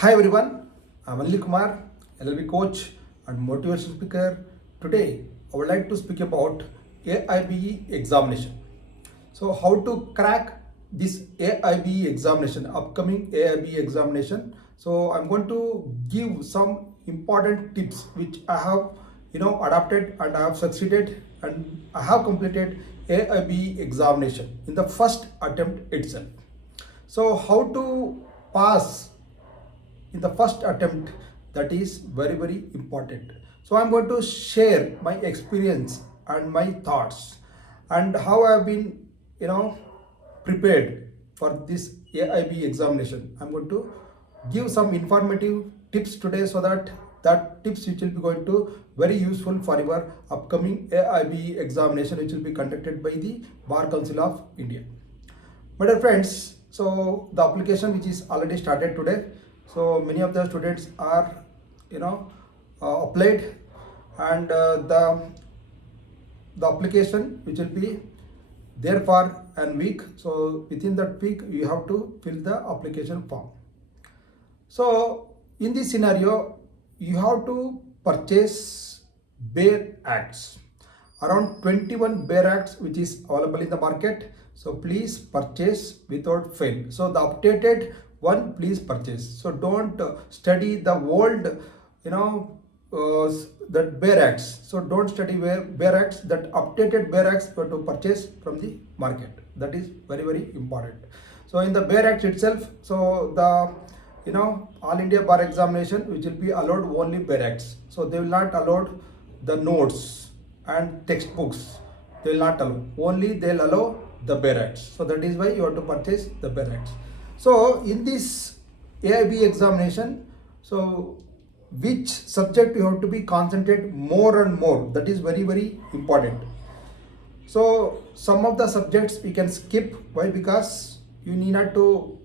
Hi everyone, I'm Anil Kumar, LLB coach and motivational speaker. Today, I would like to speak about AIBE examination. So, how to crack this AIBE examination, upcoming AIBE examination. So, I'm going to give some important tips which I have, adapted and I have succeeded and I have completed AIBE examination in the first attempt itself. So, how to pass in the first attempt, that is very important. So I'm going to share my experience and my thoughts and how I've been prepared for this AIB examination. I'm going to give some informative tips today so that tips which will be going to very useful for your upcoming AIB examination which will be conducted by the Bar Council of India. My dear friends, so the application which is already started today, so many of the students are applied, and the application which will be there for a week. So within that week you have to fill the application form. So in this scenario you have to purchase bare acts, around 21 bare acts which is available in the market. So please purchase without fail. So the updated one, please purchase. So don't study the old that bare acts. So don't study bare acts. That updated bare acts you have to purchase from the market. That is very important. So in the bare acts itself, so the all India bar examination which will be allowed only bare acts. So they will not allow the notes and textbooks. They will not allow. Only they will allow the bare acts. So that is why you have to purchase the bare acts. So in this AIB examination, so which subject you have to be concentrate more and more, that is very important. So some of the subjects we can skip. Why? Because you need not to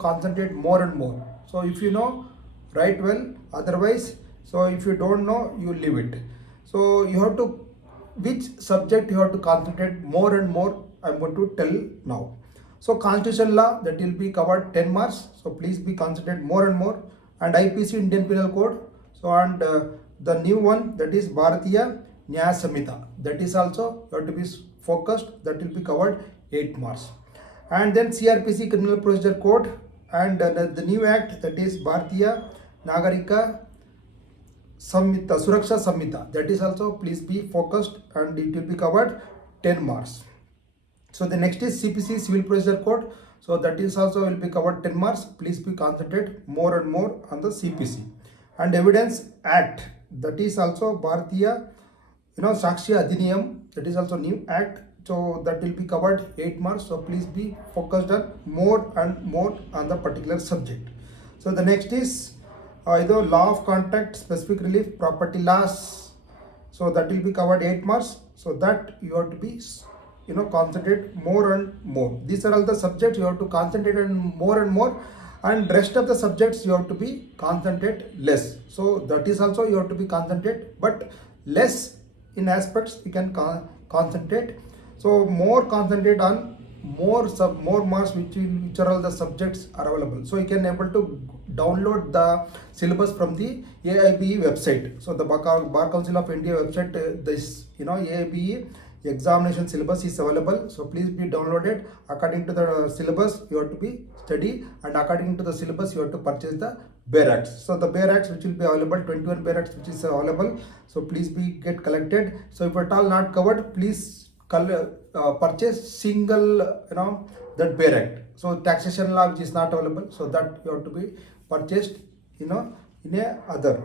concentrate more and more. So if you know, write well. Otherwise, so if you don't know, you leave it. So you have to, which subject you have to concentrate more and more, I'm going to tell now. So constitutional law, that will be covered 10 marks. So please be concentrate more and more. And IPC, Indian Penal Code. So and the new one, that is Bharatiya Nyaya, that is also you have to be focused. That will be covered 8 marks. And then CRPC, Criminal Procedure Code, and the new act, that is Bharatiya Nagarik Suraksha, that is also please be focused and it will be covered 10 marks. So the next is CPC, Civil Procedure Code. So that is also will be covered 10 marks. Please be concentrate more and more on the CPC. And Evidence Act, that is also Bharatiya Sakshya Adhiniyam, that is also new act. So that will be covered 8 marks. So please be focused on more and more on the particular subject. So the next is law of contract, specific relief, property laws. So that will be covered 8 marks. So that you have to be concentrate more and more. These are all the subjects you have to concentrate on more and more, and rest of the subjects you have to be concentrate less. So that is also you have to be concentrate, but less in aspects we can concentrate. So more concentrate on more marks which are all the subjects are available. So you can able to download the syllabus from the AIBE website. So the Bar Council of India website, this AIBE examination syllabus is available. So please be downloaded. According to the syllabus you have to be study, and according to the syllabus you have to purchase the bare acts. So the bare acts which will be available, 21 bare acts which is available. So please be get collected. So if at all not covered, please purchase single that bare act. So taxation law which is not available, so that you have to be purchased in a other.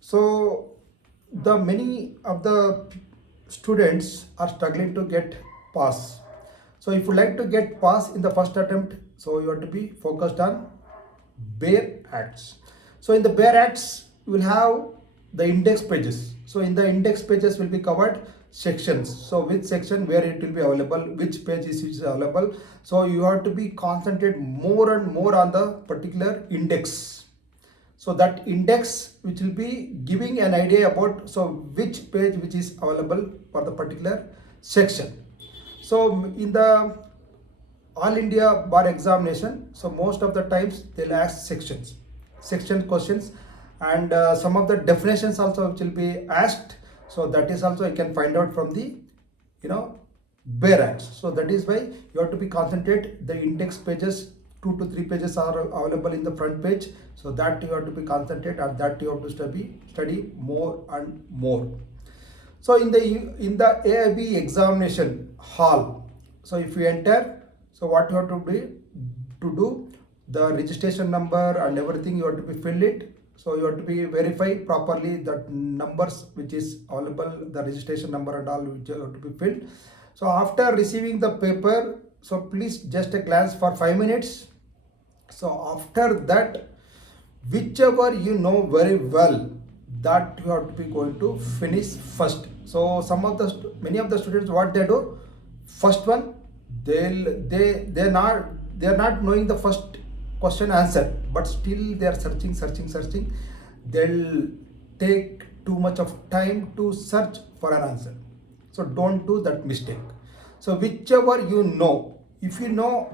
So the many of the students are struggling to get pass. So if you like to get pass in the first attempt, so you have to be focused on bare acts. So in the bare acts you will have the index pages. So in the index pages will be covered sections. So which section where it will be available, which page is available. So you have to be concentrate more and more on the particular index. So that index which will be giving an idea about which page which is available for the particular section. So in the All India Bar examination, so most of the times they'll ask sections. section questions, and some of the definitions also which will be asked. So that is also you can find out from the bare acts. So that is why you have to be concentrate. The index pages, 2 to 3 pages are available in the front page. So that you have to be concentrate, and that you have to study more and more. So in the AIB examination hall, so if you enter, so what you have to be to do, the registration number and everything you have to be fill it. So you have to be verify properly that numbers which is available, the registration number and all which have to be filled. So after receiving the paper, so please just a glance for 5 minutes. So after that, whichever you know very well, that you have to be going to finish first. So many of the students, what they do, first one, they're not knowing the first question answer, but still they are searching. They'll take too much of time to search for an answer. So don't do that mistake. So whichever you know, if you know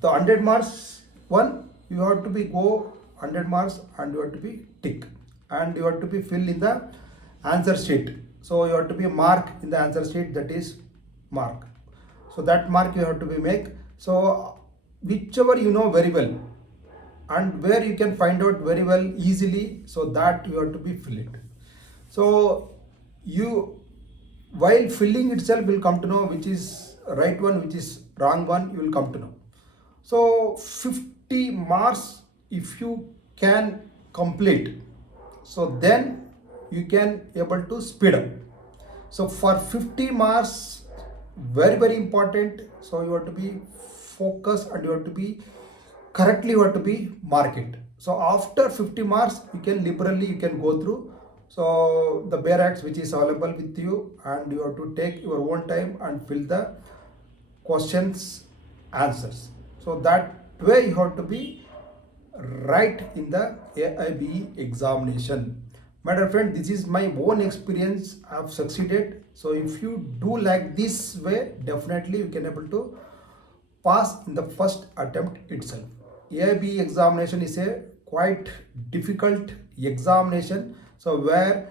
the 100 marks one, you have to be go 100 marks and you have to be tick, and you have to be fill in the answer sheet. So you have to be mark in the answer sheet, that is mark. So that mark you have to be make. So whichever you know very well and where you can find out very well easily, so that you have to be fill it. So you, while filling itself, will come to know which is right one, which is wrong one, you will come to know. So 50 marks if you can complete, so then you can able to speed up. So for 50 marks, very important. So you have to be focused and you have to be correctly, you have to be mark it. So after 50 marks, you can liberally you can go through. So the bare acts which is available with you, and you have to take your own time and fill the questions answers. So that way you have to be right in the AIBE examination. My dear friend, this is my own experience. I have succeeded. So if you do like this way, definitely you can able to pass in the first attempt itself. AIBE examination is a quite difficult examination. So where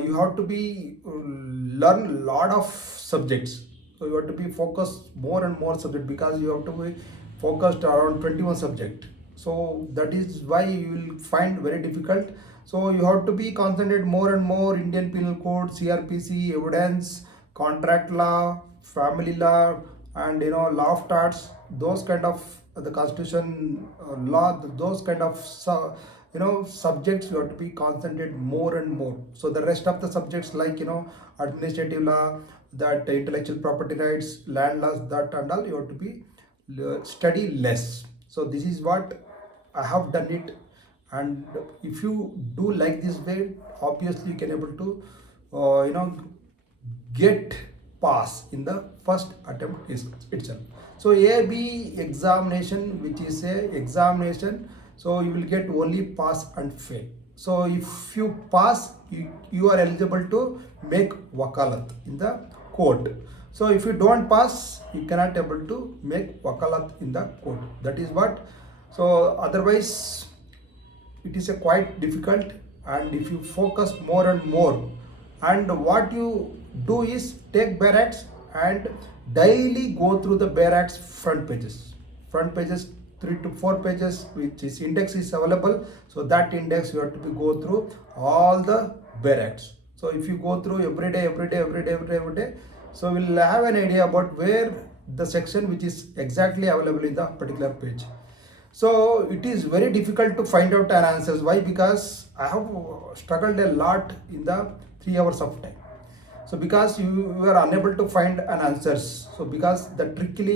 you have to be learn a lot of subjects. So you have to be focused more and more subject, because you have to be focused around 21 subject. So that is why you will find very difficult. So you have to be concentrate more and more Indian Penal Code, CRPC, evidence, contract law, family law, and law of torts, those kind of the constitution law, those kind of subjects you have to be concentrate more and more. So the rest of the subjects like administrative law, that intellectual property rights, land laws, that and all, you have to be study less. So this is what I have done it, and if you do like this way, obviously you can able to get pass in the first attempt itself. So AIB examination, which is a examination, so you will get only pass and fail. So if you pass, you are eligible to make wakalat in the court. So if you don't pass, you cannot able to make wakalat in the court. That is what. So otherwise it is a quite difficult, and if you focus more and more, and what you do is take bare acts and daily go through the bare acts front pages 3 to 4 pages, which is index is available. So that index you have to be go through all the bare acts. So if you go through every day, so we'll have an idea about where the section which is exactly available in the particular page. So it is very difficult to find out an answers. Why? Because I have struggled a lot in the 3 hours of time. So because you were unable to find an answers. So because the trickily